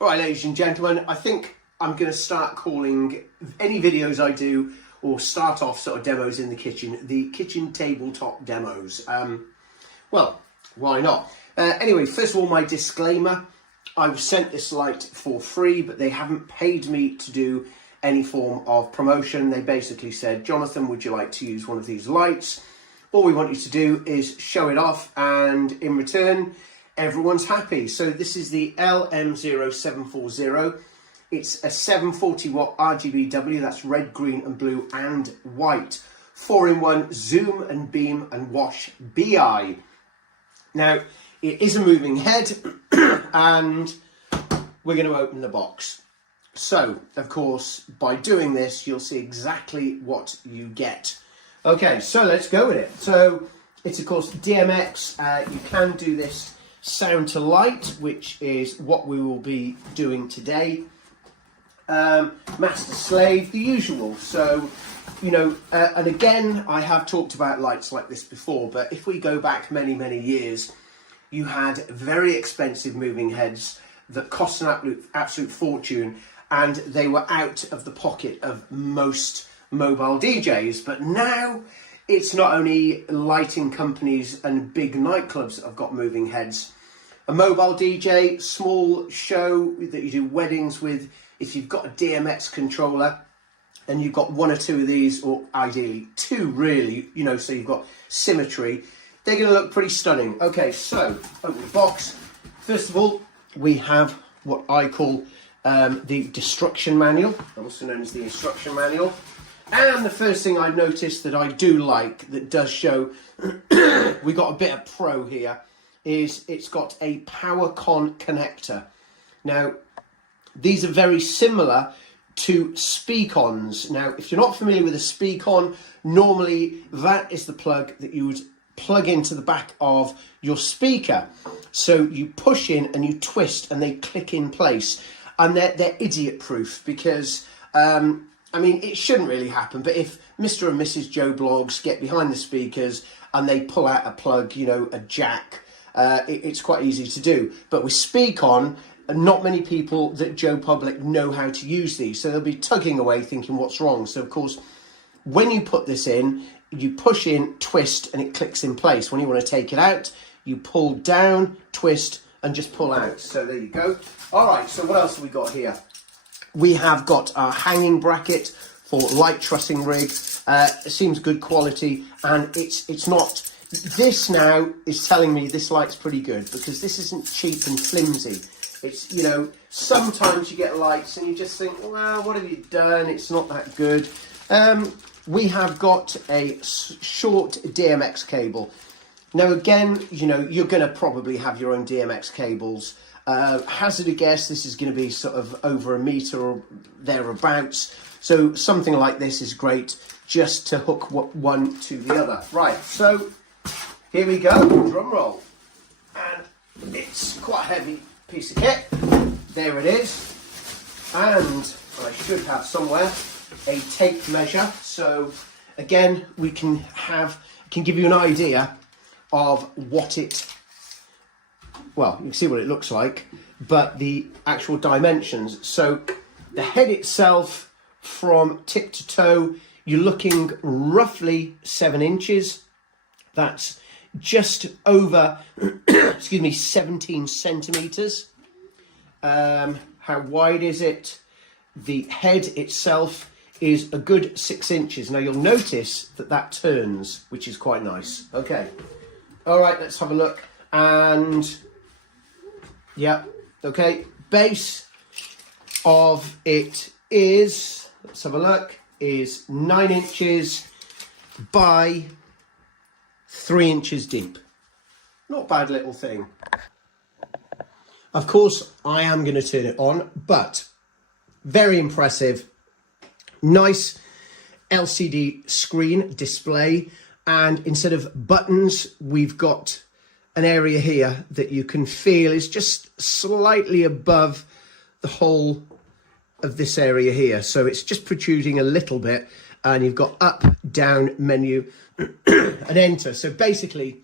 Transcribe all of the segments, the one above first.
All right, ladies and gentlemen, I think I'm going to start calling any videos I do or start off sort of demos in the kitchen tabletop demos. Well, why not? Anyway, first of all, my disclaimer. I was sent this light for free, but they haven't paid me to do any form of promotion. They basically said, Jonathan, would you like to use one of these lights? All we want you to do is show it off, and in return, everyone's happy. So this is the LM0740. It's a 740 watt RGBW, that's red, green and blue and white. 4-in-1 zoom and beam and wash BI. Now, it is a moving head and we're going to open the box. So, of course, by doing this, you'll see exactly what you get. Okay, so let's go with it. So, it's of course DMX. You can do this sound to light, which is what we will be doing today. Master slave, the usual. So, you know, and again, I have talked about lights like this before, but if we go back many, many years, you had very expensive moving heads that cost an absolute fortune, and they were out of the pocket of most mobile DJs. But now it's not only lighting companies and big nightclubs that have got moving heads. A mobile DJ, small show that you do weddings with, if you've got a DMX controller and you've got one or two of these, or ideally two really, you know, so you've got symmetry, they're going to look pretty stunning. Okay, so open the box. First of all, we have what I call the destruction manual, also known as the instruction manual. And the first thing I've noticed that I do like, that does show we got a bit of pro here, is it's got a power con connector. Now, these are very similar to speak-ons. Now, if you're not familiar with a speak-on, normally that is the plug that you would plug into the back of your speaker. So you push in and you twist and they click in place. And they're idiot-proof because, I mean, it shouldn't really happen. But if Mr. and Mrs. Joe Blogs get behind the speakers and they pull out a plug, you know, a jack, it's quite easy to do. But with speak-on, not many people that Joe Public know how to use these, so they'll be tugging away thinking what's wrong. So of course, when you put this in, you push in, twist, and it clicks in place. When you want to take it out, you pull down, twist, and just pull out. So there you go. All right, so what else have we got here? We have got our hanging bracket for light trussing rig. It seems good quality, and it's not. This now is telling me this light's pretty good, because this isn't cheap and flimsy. It's, you know, sometimes you get lights and you just think, well, what have you done? It's not that good. We have got a short DMX cable. Now, again, you know, you're going to probably have your own DMX cables. Hazard a guess, this is going to be sort of over a metre or thereabouts. So something like this is great just to hook one to the other. Right, so here we go, drum roll. And it's quite a heavy piece of kit. There it is. And I should have somewhere a tape measure. So again, we can give you an idea of what it, well, you can see what it looks like, but the actual dimensions. So the head itself, from tip to toe, you're looking roughly 7 inches. That's just over, excuse me, 17 centimeters. How wide is it? The head itself is a good 6 inches. Now you'll notice that that turns, which is quite nice. Okay. All right, let's have a look. And yeah, okay. Base of it is, let's have a look, is 9 inches by 3 inches deep. Not bad little thing. Of course, I am going to turn it on, but very impressive. Nice LCD screen display, and instead of buttons, we've got an area here that you can feel is just slightly above the whole of this area here. So it's just protruding a little bit, and you've got up, down, menu, and enter. So basically,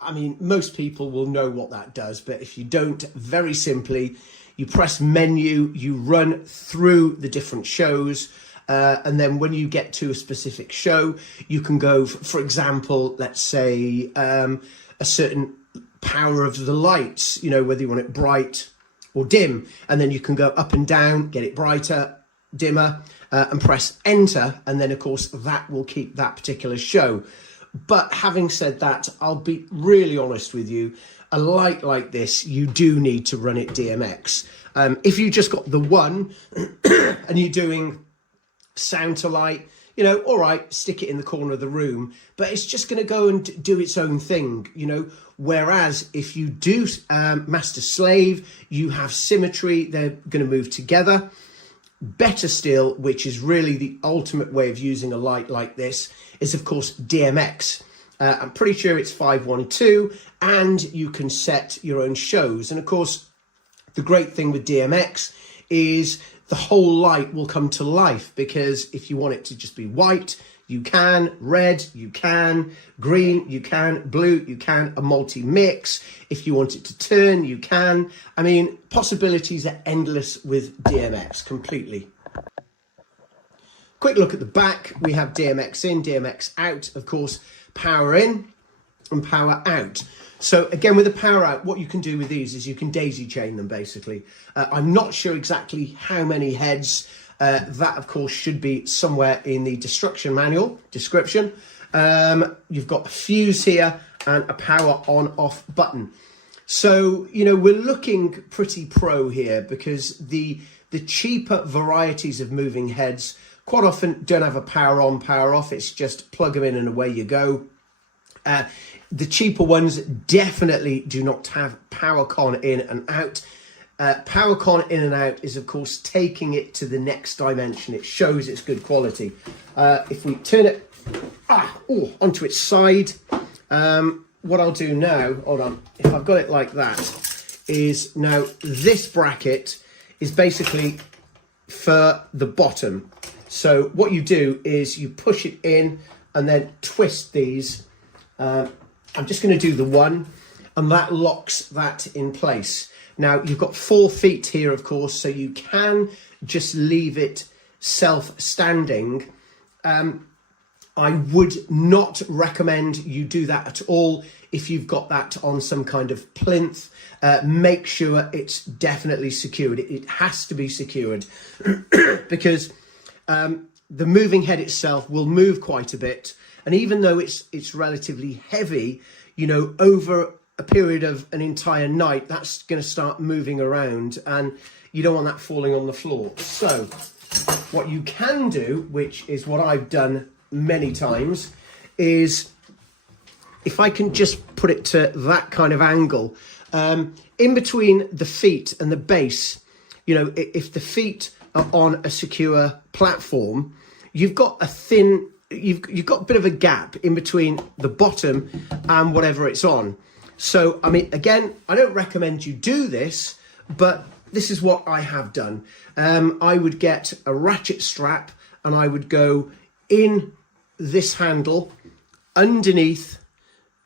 I mean, most people will know what that does, but if you don't, very simply, you press menu, you run through the different shows, and then when you get to a specific show, you can go, for example, let's say a certain power of the lights, you know, whether you want it bright or dim, and then you can go up and down, get it brighter, dimmer, and press enter, and then of course that will keep that particular show. But having said that, I'll be really honest with you, a light like this, you do need to run it DMX. If you just got the one and you're doing sound to light, you know, all right, stick it in the corner of the room, but it's just going to go and do its own thing, you know. Whereas if you do master slave, you have symmetry, they're going to move together. Better still, which is really the ultimate way of using a light like this, is of course DMX. I'm pretty sure it's 512, and you can set your own shows. And of course, the great thing with DMX is the whole light will come to life, because if you want it to just be white, you can, red, you can, green, you can, blue, you can, a multi-mix. If you want it to turn, you can. I mean, possibilities are endless with DMX, completely. Quick look at the back. We have DMX in, DMX out, of course, power in and power out. So again, with the power out, what you can do with these is you can daisy chain them, basically. I'm not sure exactly how many heads. That, of course, should be somewhere in the description. You've got a fuse here and a power on off button. So, you know, we're looking pretty pro here, because the cheaper varieties of moving heads quite often don't have a power on, power off. It's just plug them in and away you go. The cheaper ones definitely do not have power con in and out. Power con in and out is of course taking it to the next dimension. It shows its good quality. If we turn it onto its side, what I'll do now, hold on, if I've got it like that, is now this bracket is basically for the bottom. So what you do is you push it in and then twist these. I'm just going to do the one, and that locks that in place. Now, you've got 4 feet here, of course, so you can just leave it self-standing. I would not recommend you do that at all if you've got that on some kind of plinth. Make sure it's definitely secured. It has to be secured because the moving head itself will move quite a bit. And even though it's relatively heavy, you know, over a period of an entire night, that's going to start moving around, and you don't want that falling on the floor. So what you can do, which is what I've done many times, is if I can just put it to that kind of angle, in between the feet and the base, you know, if the feet are on a secure platform, you've got a thin, you've got a bit of a gap in between the bottom and whatever it's on. So, I mean, again, I don't recommend you do this, but this is what I have done. I would get a ratchet strap and I would go in this handle underneath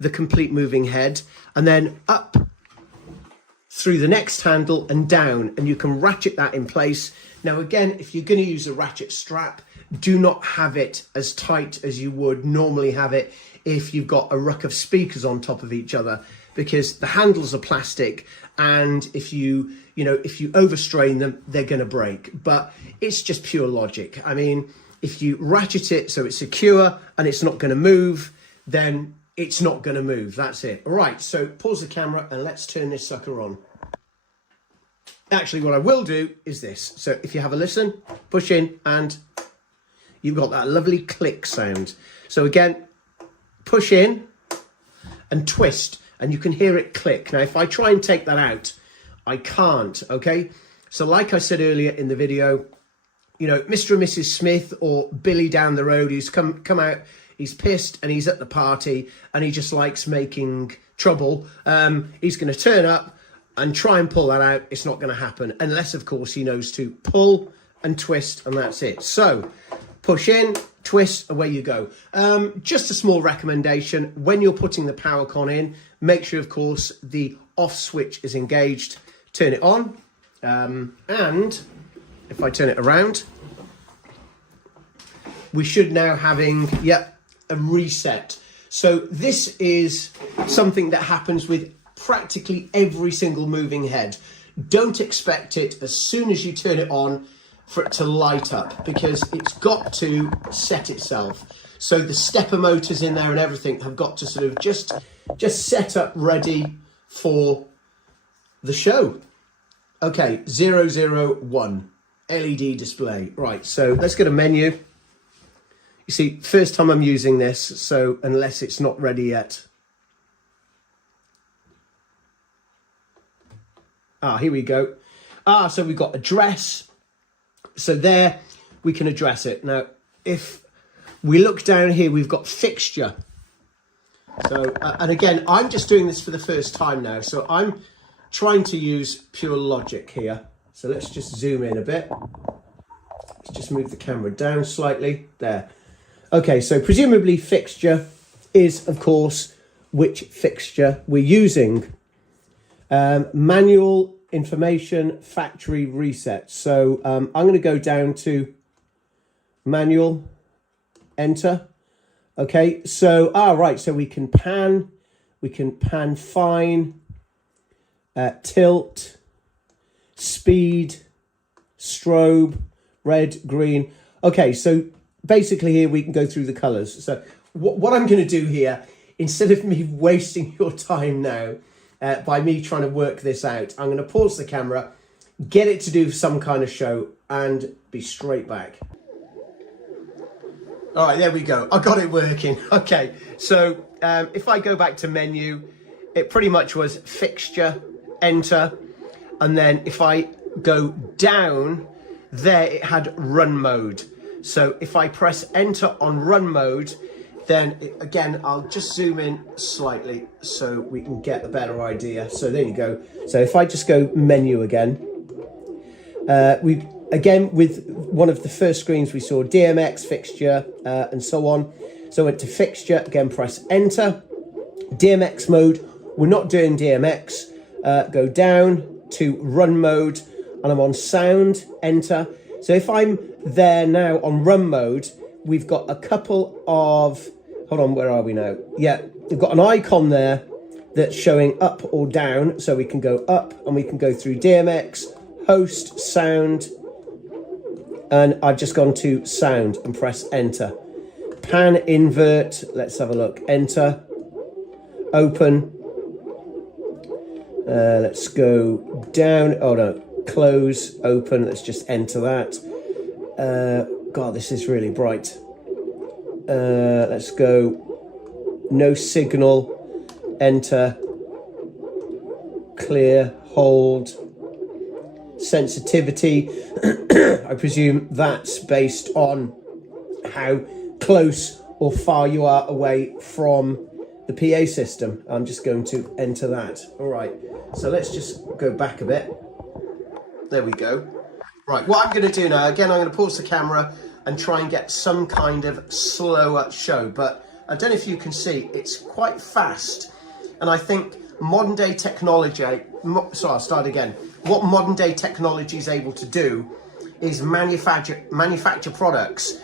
the complete moving head, and then up through the next handle and down, and you can ratchet that in place. Now, again, if you're going to use a ratchet strap, do not have it as tight as you would normally have it if you've got a ruck of speakers on top of each other, because the handles are plastic, and if you overstrain them, they're going to break. But it's just pure logic. I mean, if you ratchet it so it's secure and it's not going to move, then it's not going to move. That's it. All right, so pause the camera and let's turn this sucker on. Actually, what I will do is this. So if you have a listen, push in, and you've got that lovely click sound. So again, push in and twist, and you can hear it click. Now, if I try and take that out, I can't, okay? So like I said earlier in the video, you know, Mr. and Mrs. Smith or Billy down the road who's come out, he's pissed and he's at the party and he just likes making trouble. He's going to turn up and try and pull that out. It's not going to happen unless, of course, he knows to pull and twist, and that's it. So push in, twist, away you go. Just a small recommendation, when you're putting the power con in, make sure, of course, the off switch is engaged. Turn it on, and if I turn it around, we should now having, a reset. So this is something that happens with practically every single moving head. Don't expect it as soon as you turn it on for it to light up, because it's got to set itself. So the stepper motors in there and everything have got to sort of just set up ready for the show. Okay, 001 LED display. Right, so let's get a menu. You see, first time I'm using this, so unless it's not ready yet. Here we go. So we've got address. So there we can address it. Now, if we look down here, we've got fixture. So, and again, I'm just doing this for the first time now. So I'm trying to use pure logic here. So let's just zoom in a bit. Let's just move the camera down slightly. There. Okay, so presumably fixture is, of course, which fixture we're using. Manual information factory reset. So I'm going to go down to manual, enter. Okay, so right, so we can pan fine, tilt, speed, strobe, red, green. Okay, so basically here we can go through the colors. So what I'm going to do here, instead of me wasting your time now by me trying to work this out, I'm going to pause the camera, get it to do some kind of show, and be straight back. All right, there we go. I got it working. Okay, so if I go back to menu, it pretty much was fixture, enter, and then if I go down, there it had run mode. So if I press enter on run mode, then again, I'll just zoom in slightly so we can get a better idea. So there you go. So if I just go menu again, again, with one of the first screens we saw DMX, fixture, and so on. So I went to fixture, again, press enter. DMX mode, we're not doing DMX. Go down to run mode, and I'm on sound, enter. So if I'm there now on run mode, we've got a couple of, hold on, where are we now? Yeah, we've got an icon there that's showing up or down. So we can go up and we can go through DMX, host, sound, and I've just gone to sound and press enter. Pan, invert, let's have a look, enter, open, let's go down, oh no, close, open, let's just enter that. God, this is really bright. Let's go, no signal, enter, clear, hold, sensitivity. I presume that's based on how close or far you are away from the PA system. I'm just going to enter that. All right, so let's just go back a bit. There we go. Right, what I'm going to do now, again, I'm going to pause the camera and try and get some kind of slower show. But I don't know if you can see, it's quite fast. And I think modern day technology, sorry, I'll start again. What modern day technology is able to do is manufacture products,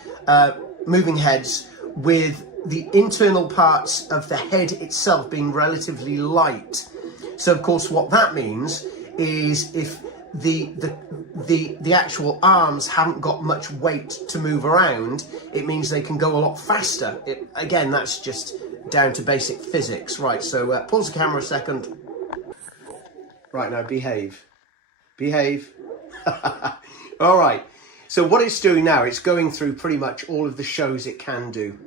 moving heads, with the internal parts of the head itself being relatively light. So of course what that means is if the actual arms haven't got much weight to move around, it means they can go a lot faster. Again, that's just down to basic physics. Right, so pause the camera a second. Right, now behave. Behave. All right, so what it's doing now, it's going through pretty much all of the shows it can do.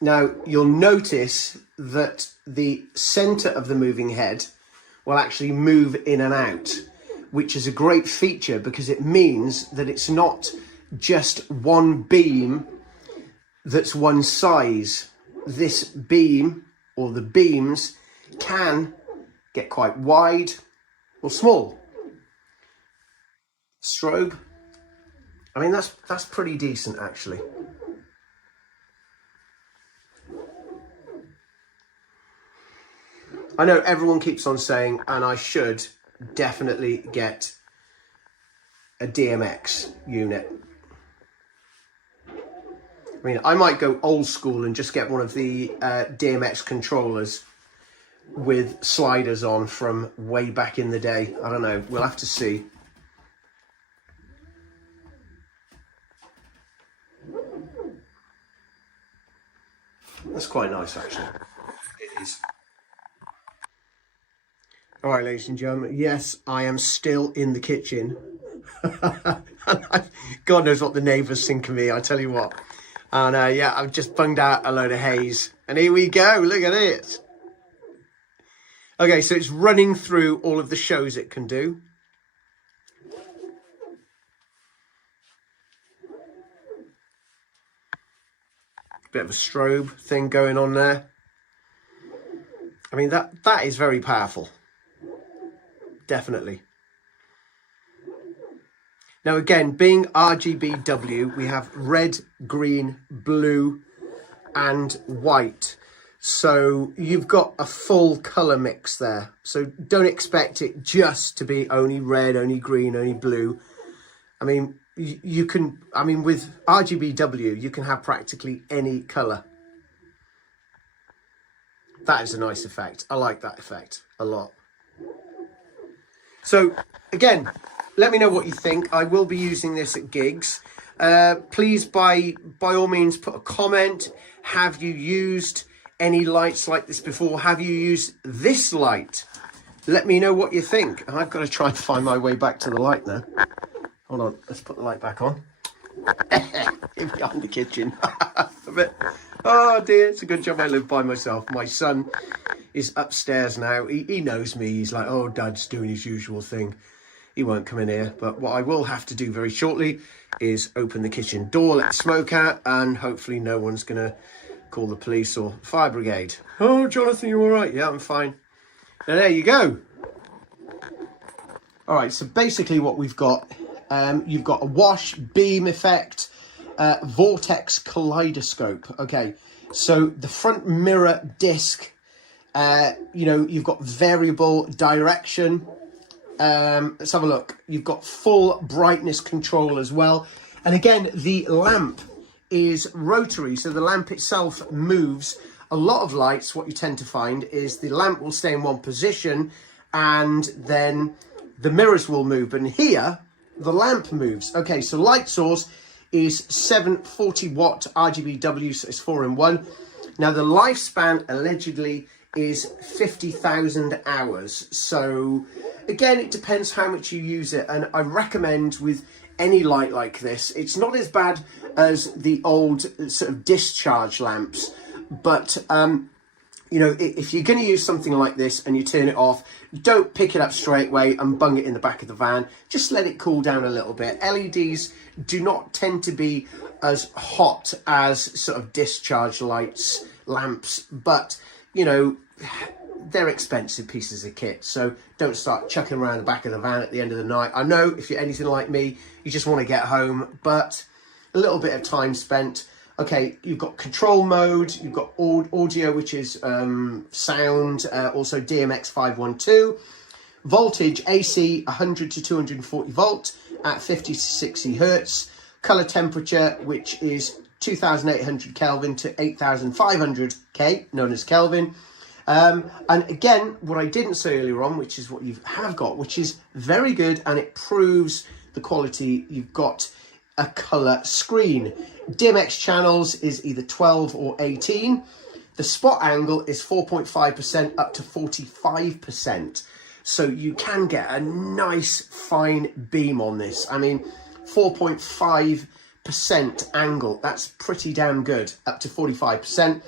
Now, you'll notice that the center of the moving head will actually move in and out, which is a great feature because it means that it's not just one beam that's one size. This beam, or the beams, can get quite wide or small. Strobe. I mean, that's pretty decent, actually. I know everyone keeps on saying, and I should definitely get a DMX unit. I mean, I might go old school and just get one of the DMX controllers with sliders on from way back in the day. I don't know. We'll have to see. That's quite nice, actually. It is. All right, ladies and gentlemen. Yes, I am still in the kitchen. God knows what the neighbours think of me, I tell you what. And yeah, I've just bunged out a load of haze. And here we go, look at it. Okay, so it's running through all of the shows it can do. Bit of a strobe thing going on there. I mean, that is very powerful. Definitely. Now again, being RGBW, we have red, green, blue and white. So you've got a full colour mix there. So don't expect it just to be only red, only green, only blue. I mean, you can, I mean, with RGBW, you can have practically any colour. That is a nice effect. I like that effect a lot. So again, let me know what you think. I will be using this at gigs. Please, by all means, put a comment. Have you used any lights like this before? Have you used this light? Let me know what you think. I've got to try and find my way back to the light now. Hold on, let's put the light back on. Behind the kitchen. Oh dear, it's a good job I live by myself. My son is upstairs now. He knows me. He's like, oh, Dad's doing his usual thing. He won't come in here. But what I will have to do very shortly is open the kitchen door, let the smoke out, and hopefully no one's going to call the police or fire brigade. Oh, Jonathan, you all right? Yeah, I'm fine. Now, there you go. All right, so basically what we've got, you've got a wash, beam effect, vortex kaleidoscope. Okay, so the front mirror disc, you know, you've got variable direction. Let's have a look. You've got full brightness control as well. And again, the lamp is rotary, so the lamp itself moves. A lot of lights, what you tend to find is the lamp will stay in one position and then the mirrors will move. But here, the lamp moves. Okay, so light source is 740 watt RGBW, so it's 4-in-1. Now the lifespan allegedly is 50,000 hours. So again, it depends how much you use it. And I recommend with any light like this, it's not as bad as the old sort of discharge lamps, but you know, if you're going to use something like this and you turn it off, don't pick it up straight away and bung it in the back of the van. Just let it cool down a little bit. LEDs do not tend to be as hot as sort of discharge lights, lamps, but you know, they're expensive pieces of kit, so don't start chucking around the back of the van at the end of the night. I know if you're anything like me, you just want to get home, but a little bit of time spent. Okay, you've got control mode, you've got audio, which is sound, also DMX 512, voltage AC 100 to 240 volt at 50 to 60 hertz, color temperature, which is 2800 Kelvin to 8500 K, known as Kelvin. And again, what I didn't say earlier on, which is what you have got, which is very good, and it proves the quality, you've got a colour screen. DMX channels is either 12 or 18. The spot angle is 4.5% up to 45%. So you can get a nice fine beam on this. I mean, 4.5% angle, that's pretty damn good, up to 45%.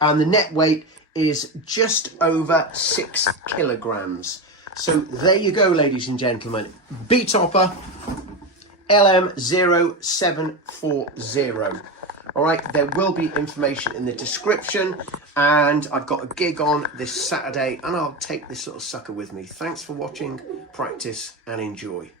And the net weight is just over 6 kilograms. So there you go, ladies and gentlemen. Betopper LM0740. All right, there will be information in the description, and I've got a gig on this Saturday, and I'll take this little sucker with me. Thanks for watching, practice, and enjoy.